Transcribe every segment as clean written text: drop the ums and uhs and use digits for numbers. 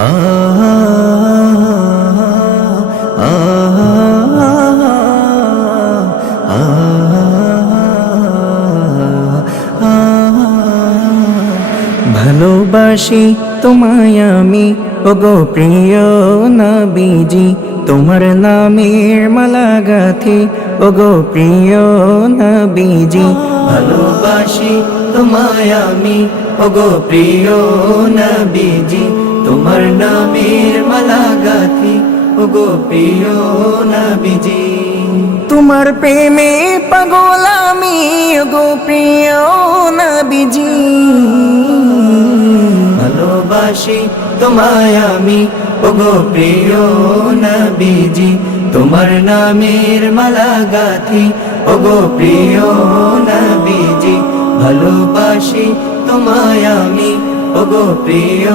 আ আ আ ভালোবাসি তোমায় আমি ওগো প্রিয় নবীজি, তোমার নামের মালা গাঁথি ওগো প্রিয় নবীজি। ভালোবাসি তোমায় আমি ওগো প্রিয় নবীজি, তোমার নামের মালা গাঁথি ওগো প্রিয় নবীজি। তোমার প্রেমে পাগল আমি ওগো প্রিয় নবীজি। ভালোবাসি তোমায় আমি ওগো প্রিয় নবীজি, তোমার নামের মালা গাঁথি ওগো প্রিয় নবীজি। ভালোবাসি তোমায় আমি ওগো প্রিয়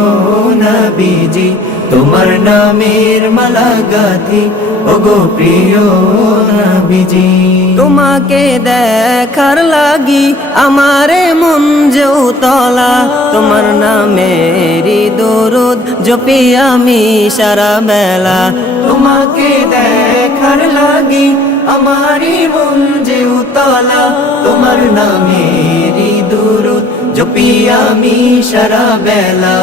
নবীজি, তোমার নামের মালা গাঁথি ওগো প্রিয় নবীজি। তোমাকে দেখার লাগি আমারে মন যে উতলা, তোমার নামেরই দরুদ জপি আমি সারা বেলা। তোমাকে দেখার লাগি আমারই মন যে উতলা, তোমার নামেরই দরুদ জপি আমি সারা বেলা।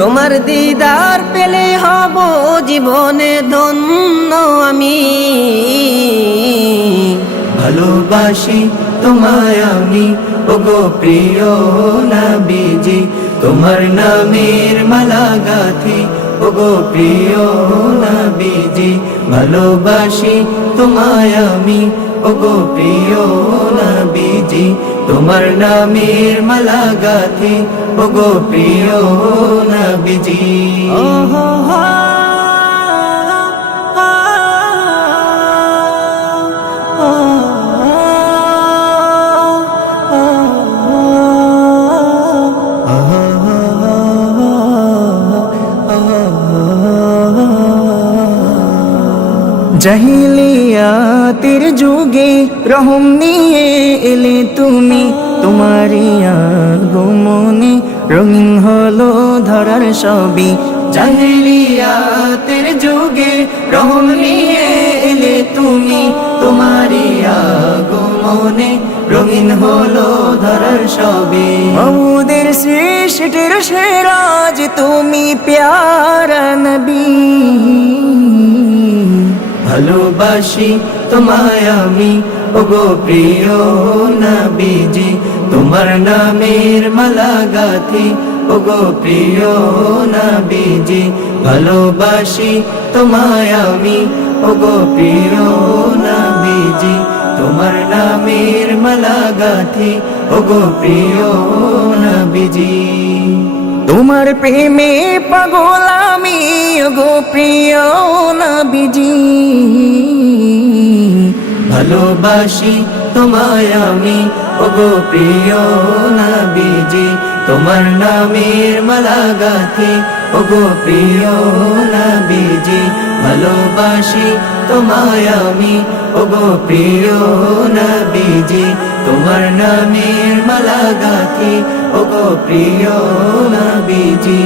তোমার দিদার পেলে হব জীবনে ধন্য আমি। ভালোবাসি তোমায় আমি ওগো প্রিয় নবীজি, তোমার নামের মালা গাঁথি ওগো প্রিয় নবীজি। ভালোবাসি তোমায় আমি ওগো প্রিয় নবীজি, তোমার নামের মালা গাঁথি ওগো প্রিয় নবীজি। জাহিলিয়াতের যুগে রহম নিয়ে এলে তুমি, তোমারই আগমনে রঙিন হলো ধরার সবই। জাহিলিয়াতের যুগে রহম নিয়ে এলে তুমি, তোমারই আগমনে রঙিন হলো ধরার সবই। মাবুদের সৃষ্টির সেরাজ তুমি প্যারা নবী। ভালোবাসি তোমায় আমি ওগো প্রিয় নবীজি, তোমার নামের মালা গাঁথি ওগো প্রিয় নবীজি। ভালোবাসি তোমায় আমি ওগো প্রিয় নবীজি, তোমার নামের মালা গাঁথি ওগো প্রিয় নবীজি। তোমার প্রেমে পাগল আমি ওগো প্রিয় নবীজি। ভালোবাসি তোমায় আমি ওগো প্রিয় নবীজি, তোমার নামের মালা গাঁথি ওগো প্রিয় নবীজি। ভালোবাসি তোমায় আমি ওগো প্রিয় নবীজি, তোমার নামের মালা গাঁথি ওগো প্রিয় নবীজি।